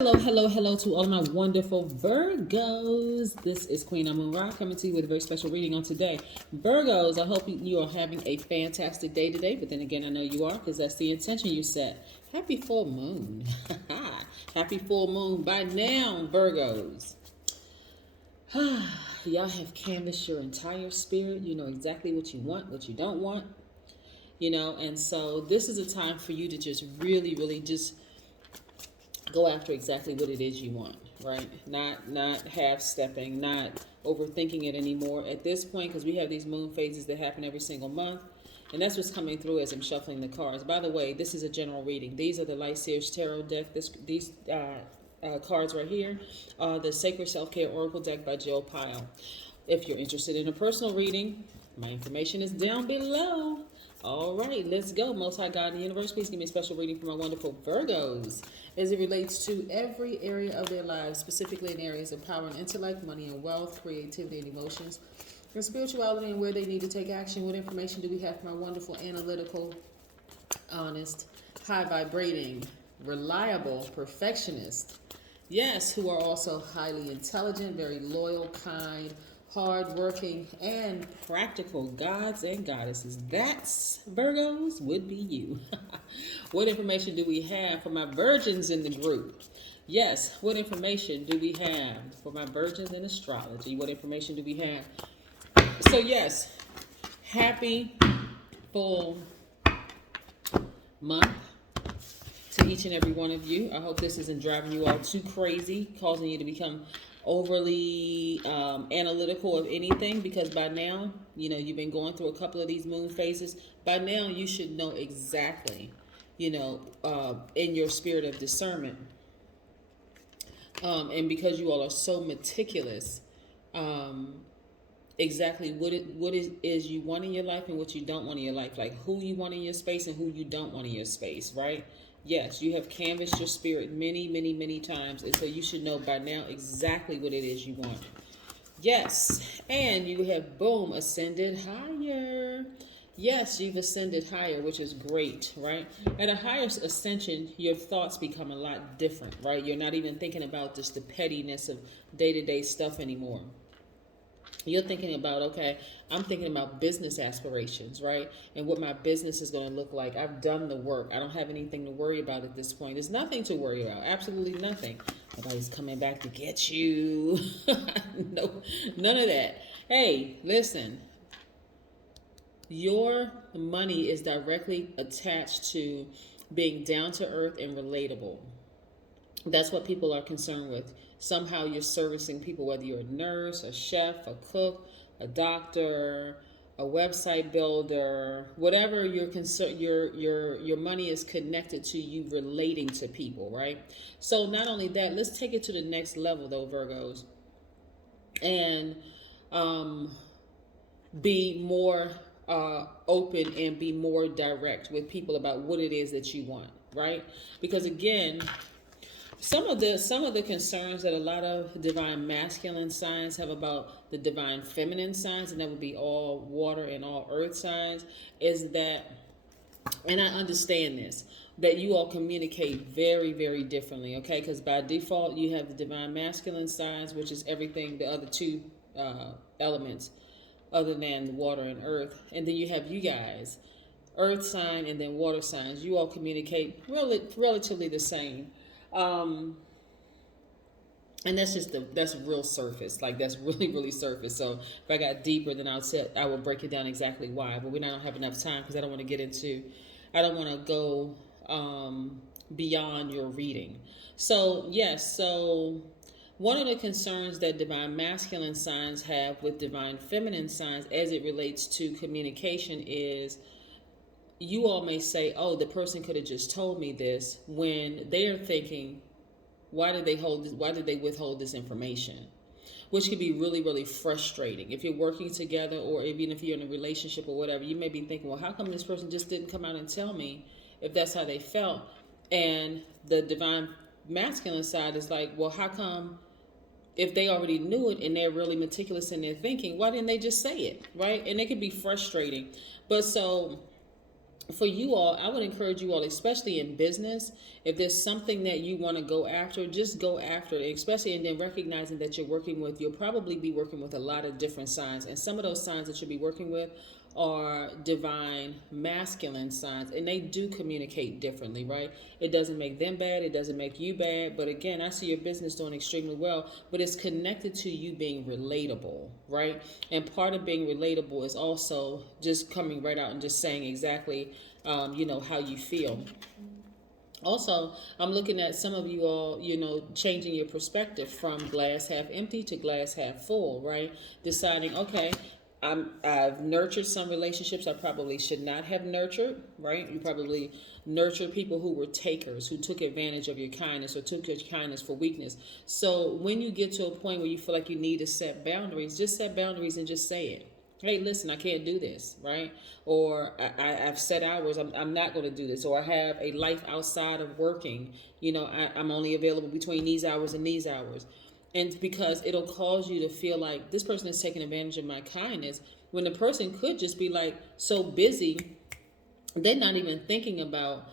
Hello, hello, hello to all of my wonderful Virgos. This is Queen Amun Ra coming to you with a very special reading on today. Virgos, I hope you are having a fantastic day today, but then again, I know you are because that's the intention you set. Happy full moon. Happy full moon by now, Virgos. Y'all have canvassed your entire spirit. You know exactly what you want, what you don't want, and so this is a time for you to just really just go after exactly what it is you want, right? Not half stepping, not overthinking it anymore at this point, because we have these moon phases that happen every single month, and that's what's coming through as I'm shuffling the cards. By the way, this is a general reading. These are the Light Seers Tarot deck. These cards right here are the Sacred Self-Care Oracle deck by Jill Pyle. If you're interested in a personal reading, my information is down below. All right, let's go. Most High God in the universe, please give me a special reading for my wonderful Virgos as it relates to every area of their lives, specifically in areas of power and intellect, money and wealth, creativity and emotions, and spirituality, and where they need to take action. What information do we have for my wonderful, analytical, honest, high vibrating, reliable, perfectionist? Yes, who are also highly intelligent, very loyal, kind, hardworking, and practical gods and goddesses. That's, Virgos, would be you. What information do we have for my virgins in the group? Yes, what information do we have for my virgins in astrology? What information do we have? So yes, happy full month to each and every one of you. I hope this isn't driving you all too crazy, causing you to become overly analytical of anything, because by now, you've been going through a couple of these moon phases. By now, you should know exactly, in your spirit of discernment. And because you all are so meticulous, exactly what is you want in your life and what you don't want in your life, like who you want in your space and who you don't want in your space, right? Yes, you have canvassed your spirit many times, and so you should know by now exactly what it is you want. Yes, and you have, boom, ascended higher. Yes, you've ascended higher, which is great, right? At a higher ascension, your thoughts become a lot different, right? You're not even thinking about just the pettiness of day-to-day stuff anymore. You're thinking about, okay, I'm thinking about business aspirations, right? And what my business is going to look like. I've done the work. I don't have anything to worry about at this point. There's nothing to worry about. Absolutely nothing. Nobody's coming back to get you. No, none of that. Hey, listen. Your money is directly attached to being down to earth and relatable. That's what people are concerned with. Somehow you're servicing people, whether you're a nurse, a chef, a cook, a doctor, a website builder, whatever your concern, your money is connected to you relating to people, right? So not only that, let's take it to the next level though, Virgos, and be more open and be more direct with people about what it is that you want, right? Because again, some of the concerns that a lot of divine masculine signs have about the divine feminine signs, and that would be all water and all earth signs, is that, and I understand this, that you all communicate very differently, okay? Because by default, you have the divine masculine signs, which is everything, the other two elements other than water and earth. And then you have you guys, earth sign and then water signs. You all communicate relatively the same. And that's real surface, like that's really surface. So if I got deeper, then I will break it down exactly why, but we don't have enough time because I don't want to go beyond your reading. So yes, so one of the concerns that divine masculine signs have with divine feminine signs as it relates to communication is, you all may say, oh, the person could have just told me this, when they are thinking, why did they withhold this information? Which could be really frustrating. If you're working together, or even if you're in a relationship or whatever, you may be thinking, well, how come this person just didn't come out and tell me if that's how they felt? And the divine masculine side is like, well, how come, if they already knew it and they're really meticulous in their thinking, why didn't they just say it, right? And it could be frustrating. But so for you all, I would encourage you all, especially in business, if there's something that you want to go after, just go after it. Especially, and then recognizing that you'll probably be working with a lot of different signs. And some of those signs that you'll be working with are divine masculine signs, and they do communicate differently, right? It doesn't make them bad, it doesn't make you bad. But again, I see your business doing extremely well, but it's connected to you being relatable, right? And part of being relatable is also just coming right out and just saying exactly how you feel. Also, I'm looking at some of you all, changing your perspective from glass half empty to glass half full, right? Deciding, okay, I've nurtured some relationships I probably should not have nurtured, right? You probably nurtured people who were takers, who took advantage of your kindness or took your kindness for weakness. So when you get to a point where you feel like you need to set boundaries, just set boundaries and just say it. Hey, listen, I can't do this, right? Or I've set hours, I'm not going to do this. Or I have a life outside of working. I'm only available between these hours and these hours. And because it'll cause you to feel like this person is taking advantage of my kindness, when the person could just be like so busy, they're not even thinking about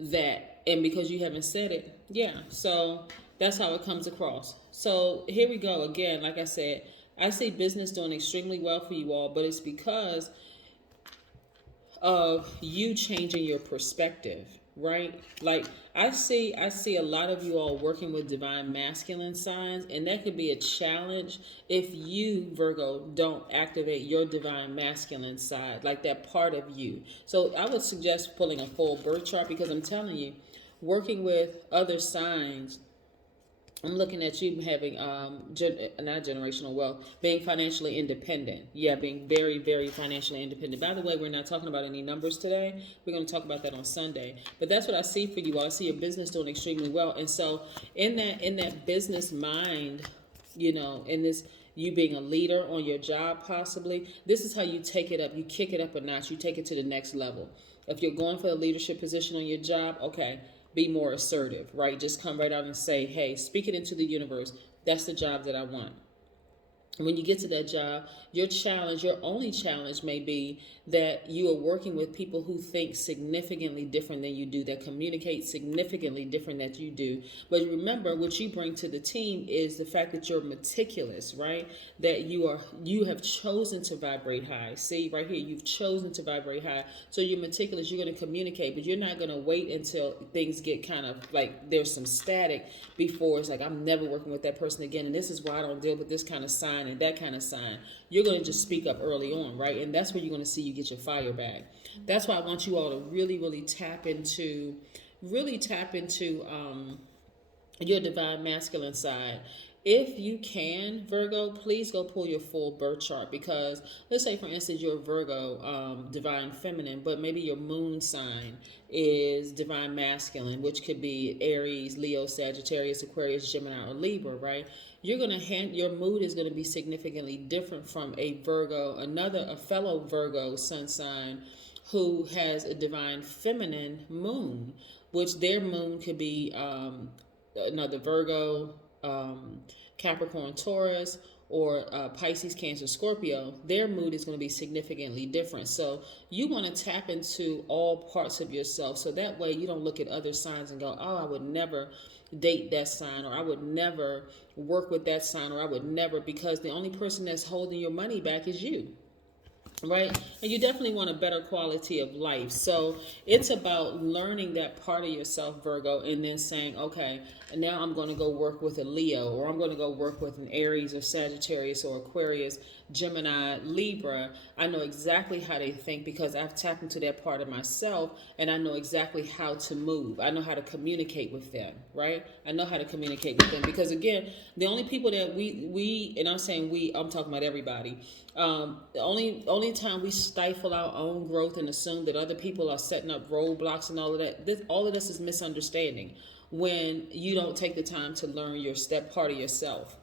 that. And because you haven't said it, yeah. So that's how it comes across. So here we go again. Like I said, I see business doing extremely well for you all, but it's because of you changing your perspective, right? Like I see a lot of you all working with divine masculine signs, and that could be a challenge if you, Virgo, don't activate your divine masculine side, like that part of you. So I would suggest pulling a full birth chart, because I'm telling you, working with other signs, I'm looking at you having not generational wealth, being financially independent. Yeah, being very, very financially independent. By the way, we're not talking about any numbers today. We're going to talk about that on Sunday. But that's what I see for you all. I see your business doing extremely well. And so in that business mind, in this, you being a leader on your job possibly, this is how you take it up. You kick it up a notch. You take it to the next level. If you're going for a leadership position on your job, okay, be more assertive, right? Just come right out and say, hey, speak it into the universe. That's the job that I want. When you get to that job, your only challenge may be that you are working with people who think significantly different than you do, that communicate significantly different than you do. But remember, what you bring to the team is the fact that you're meticulous, right? That you have chosen to vibrate high. See, right here, you've chosen to vibrate high. So you're meticulous, you're going to communicate, but you're not going to wait until things get kind of like there's some static before it's like, I'm never working with that person again, and this is why I don't deal with this kind of sign and that kind of sign. You're going to just speak up early on, right? And that's where you're going to see you get your fire back. That's why I want you all to really, really tap into your divine masculine side. If you can, Virgo, please go pull your full birth chart, because let's say, for instance, you're a Virgo, divine feminine, but maybe your moon sign is divine masculine, which could be Aries, Leo, Sagittarius, Aquarius, Gemini, or Libra, right? Your mood is going to be significantly different from a fellow Virgo sun sign who has a divine feminine moon, which their moon could be another Virgo, Capricorn, Taurus, or Pisces, Cancer, Scorpio. Their mood is going to be significantly different. So you want to tap into all parts of yourself, so that way you don't look at other signs and go, oh, I would never date that sign, or I would never work with that sign, or I would never, because the only person that's holding your money back is you. Right? And you definitely want a better quality of life. So it's about learning that part of yourself, Virgo, and then saying, okay, now I'm going to go work with a Leo, or I'm going to go work with an Aries or Sagittarius or Aquarius, Gemini, Libra. I know exactly how they think, because I've tapped into that part of myself, and I know exactly how to move. I know how to communicate with them, right? I know how to communicate with them, because again, the only people that and I'm saying I'm talking about everybody. The only time we stifle our own growth and assume that other people are setting up roadblocks and all of that, all of this is misunderstanding, when you don't take the time to learn your step part of yourself.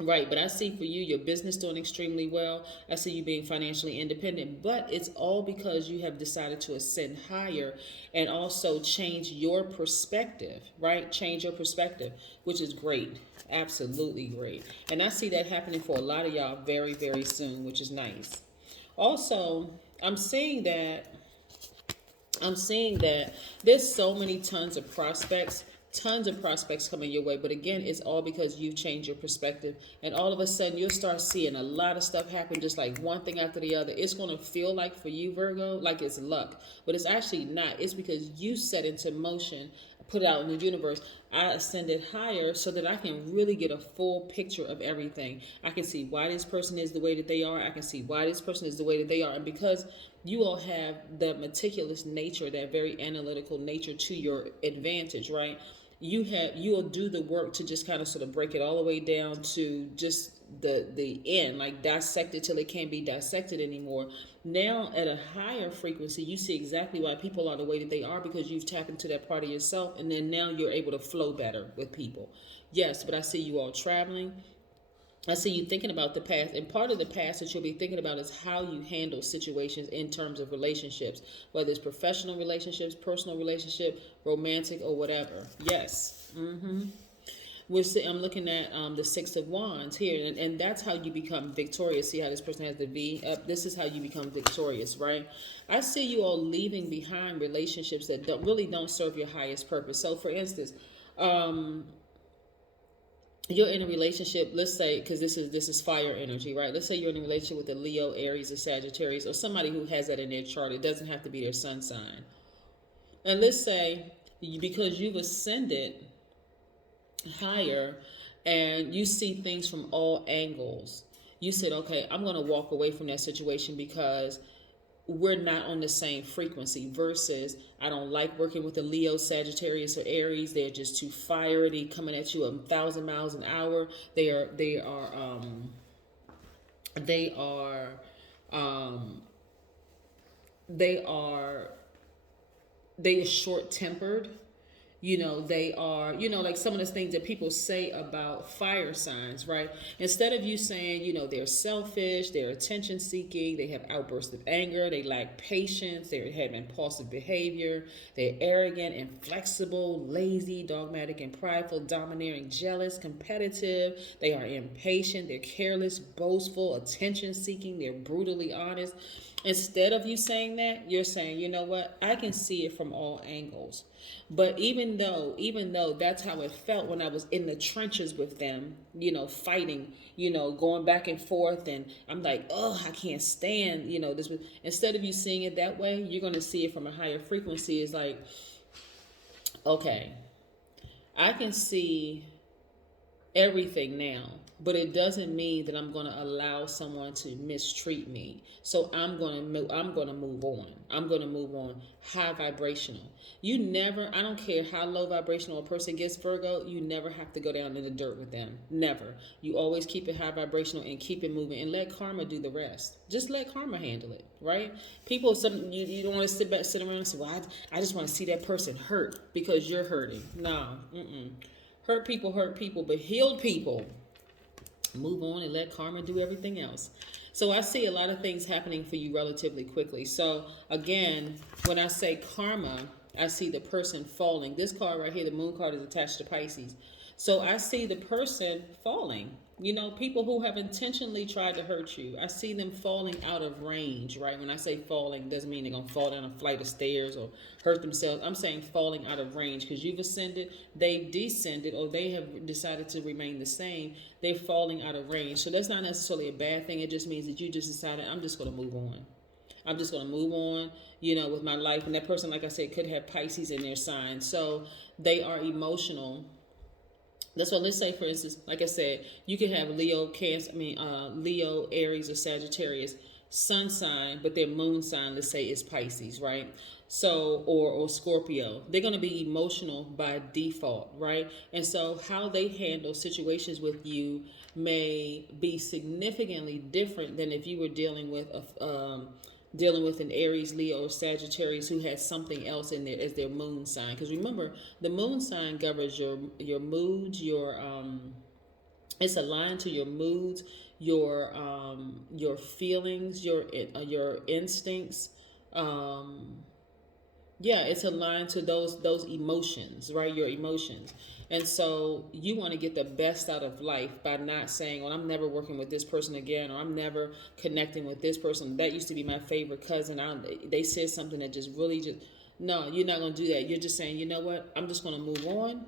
Right, but I see for you, your business doing extremely well. I see you being financially independent, but it's all because you have decided to ascend higher and also change your perspective, right? Change your perspective, which is great. Absolutely great. And I see that happening for a lot of y'all very, very soon, which is nice. Also, I'm seeing that I'm seeing that there's so many tons of prospects coming your way. But again, it's all because you've changed your perspective. And all of a sudden, you'll start seeing a lot of stuff happen, just like one thing after the other. It's going to feel like for you, Virgo, like it's luck. But it's actually not. It's because you set into motion, put it out in the universe. I ascended higher so that I can really get a full picture of everything. I can see why this person is the way that they are. I can see why this person is the way that they are. And because you all have the meticulous nature, that very analytical nature to your advantage, right? You'll do the work to just kind of sort of break it all the way down to just the end, like dissect it till it can't be dissected anymore. Now at a higher frequency, you see exactly why people are the way that they are, because you've tapped into that part of yourself, and then now you're able to flow better with people. Yes, but I see you all traveling. I see you thinking about the past, and part of the past that you'll be thinking about is how you handle situations in terms of relationships, whether it's professional relationships, personal relationship, romantic, or whatever. Yes. I'm looking at the Six of Wands here, and that's how you become victorious. See how this person has the V up? This is how you become victorious, right? I see you all leaving behind relationships that don't serve your highest purpose. So, for instance, you're in a relationship, let's say, because this is fire energy, right? Let's say you're in a relationship with a Leo, Aries, or Sagittarius, or somebody who has that in their chart. It doesn't have to be their sun sign. And let's say, because you've ascended higher and you see things from all angles, you said, okay, I'm going to walk away from that situation because we're not on the same frequency, versus I don't like working with a Leo, Sagittarius, or Aries. They're just too fiery, coming at you 1,000 miles an hour. They are short tempered. They are, like some of the things that people say about fire signs, right? Instead of you saying, they're selfish, they're attention seeking, they have outbursts of anger, they lack patience, they have impulsive behavior, they're arrogant, inflexible, lazy, dogmatic, and prideful, domineering, jealous, competitive, they are impatient, they're careless, boastful, attention seeking, they're brutally honest. Instead of you saying that, you're saying, you know what? I can see it from all angles. But even though that's how it felt when I was in the trenches with them, fighting, going back and forth, and I'm like, oh, I can't stand, this. Instead of you seeing it that way, you're going to see it from a higher frequency. It's like, okay, I can see everything now, but it doesn't mean that I'm going to allow someone to mistreat me. So I'm going to move on. I'm going to move on. High vibrational. I don't care how low vibrational a person gets, Virgo, you never have to go down in the dirt with them. Never. You always keep it high vibrational and keep it moving, and let karma do the rest. Just let karma handle it, right? People, you don't want to sit around and say, well, I just want to see that person hurt because you're hurting. No. Hurt people, but healed people move on and let karma do everything else. So I see a lot of things happening for you relatively quickly. So again, when I say karma, I see the person falling. This card right here, the moon card, is attached to Pisces. So I see the person falling. People who have intentionally tried to hurt you. I see them falling out of range, right? When I say falling, doesn't mean they're going to fall down a flight of stairs or hurt themselves. I'm saying falling out of range because you've ascended, they've descended, or they have decided to remain the same. They're falling out of range. So that's not necessarily a bad thing. It just means that you just decided, I'm just going to move on. I'm just going to move on, with my life. And that person, like I said, could have Pisces in their sign. So they are emotional. That's why, let's say, for instance, like I said, you can have Leo, Leo, Aries, or Sagittarius sun sign, but their moon sign, let's say, is Pisces, right? So, or Scorpio. They're going to be emotional by default, right? And so how they handle situations with you may be significantly different than if you were dealing with an Aries, Leo, or Sagittarius who has something else in there as their moon sign. Because remember, the moon sign governs your moods, it's aligned to your moods, your feelings, your instincts. It's aligned to those emotions, right? Your emotions. And so you want to get the best out of life by not saying, well, I'm never working with this person again, or I'm never connecting with this person. That used to be my favorite cousin. They said something that just really No, you're not going to do that. You're just saying, you know what? I'm just going to move on.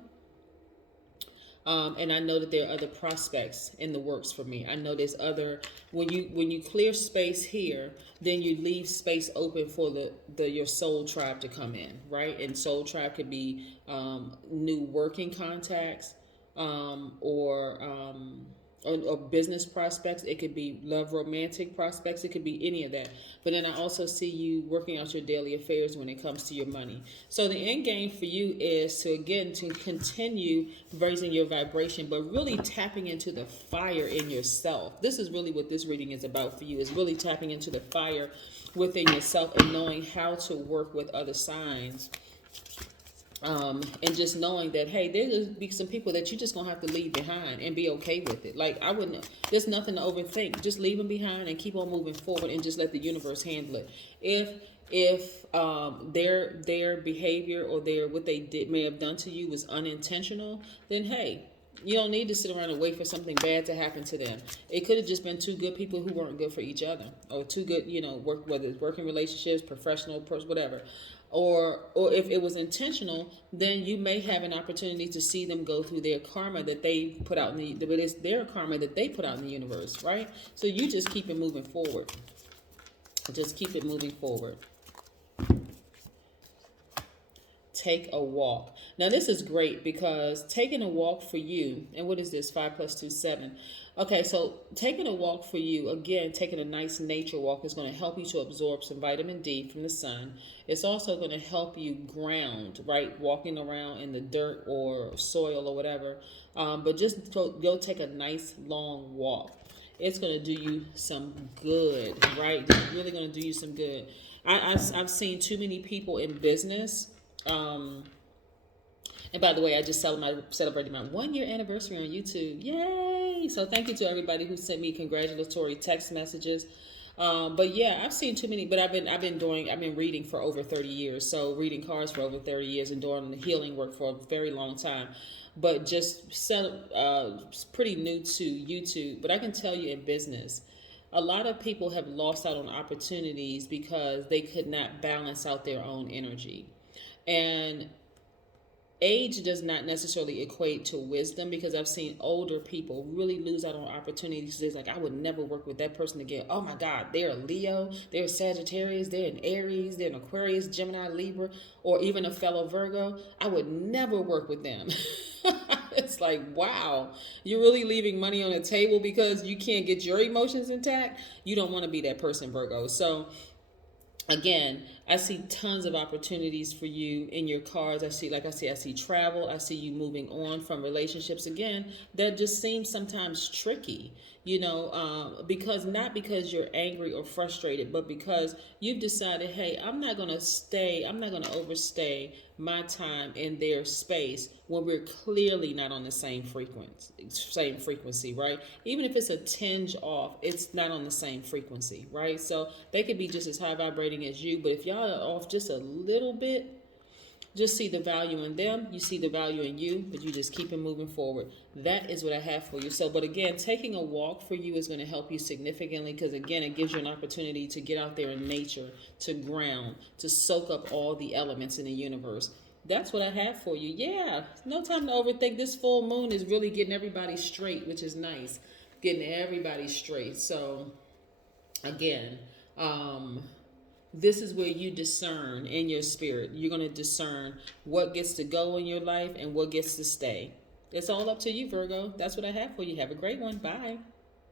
And I know that there are other prospects in the works for me. I know there's other, when you clear space here, then you leave space open for the your soul tribe to come in, right? And soul tribe could be new working contacts, or business prospects. It could be love romantic prospects. It could be any of that. But then I also see you working out your daily affairs when it comes to your money. So the end game for you is to, again, to continue raising your vibration, but really tapping into the fire in yourself. This is really what this reading is about for you, is really tapping into the fire within yourself and knowing how to work with other signs. And just knowing that, hey, there's be some people that you just gonna have to leave behind and be okay with it. Like, I wouldn't, there's nothing to overthink. Just leave them behind and keep on moving forward and just let the universe handle it. If their behavior or what they may have done to you was unintentional, then hey, you don't need to sit around and wait for something bad to happen to them. It could have just been two good people who weren't good for each other, or two good, whether it's working relationships, professional, whatever. Or if it was intentional, then you may have an opportunity to see them go through their karma that they put out but it's their karma that they put out in the universe, right? So you just keep it moving forward. Just keep it moving forward. Take a walk. Now this is great because taking a walk for you, and what is this? 5 + 2 = 7. Okay, so taking a walk for you, again, taking a nice nature walk is going to help you to absorb some vitamin D from the sun. It's also going to help you ground, right? Walking around in the dirt or soil or whatever. But just go take a nice long walk. It's going to do you some good, right? It's really going to do you some good. I've seen too many people in business. And by the way, I just celebrated my 1-year anniversary on YouTube. Yay! So thank you to everybody who sent me congratulatory text messages. But yeah, I've seen too many. But I've been reading for over 30 years. So reading cards for over 30 years and doing the healing work for a very long time. But just pretty new to YouTube. But I can tell you, in business, a lot of people have lost out on opportunities because they could not balance out their own energy. And age does not necessarily equate to wisdom, because I've seen older people really lose out on opportunities. It's like, I would never work with that person again. Oh my God, they're a Leo, they're a Sagittarius, they're an Aries, they're an Aquarius, Gemini, Libra, or even a fellow Virgo. I would never work with them. It's like, wow, you're really leaving money on the table because you can't get your emotions intact. You don't want to be that person, Virgo. So again, I see tons of opportunities for you in your cards. I see travel. I see you moving on from relationships, again, that just seem sometimes tricky, not because you're angry or frustrated, but because you've decided, hey, I'm not going to overstay my time in their space when we're clearly not on the same frequency, right? Even if it's a tinge off, it's not on the same frequency, right? So they could be just as high vibrating as you, but if y'all are off just a little bit, just see the value in them, you see the value in you, but you just keep it moving forward. That is what I have for you. So, but again, taking a walk for you is going to help you significantly, because again, it gives you an opportunity to get out there in nature, to ground, to soak up all the elements in the universe. That's what I have for you. Yeah, no time to overthink. This full moon is really getting everybody straight, which is nice. Getting everybody straight. So, again, this is where you discern in your spirit. You're going to discern what gets to go in your life and what gets to stay. It's all up to you, Virgo. That's what I have for you. Have a great one. Bye.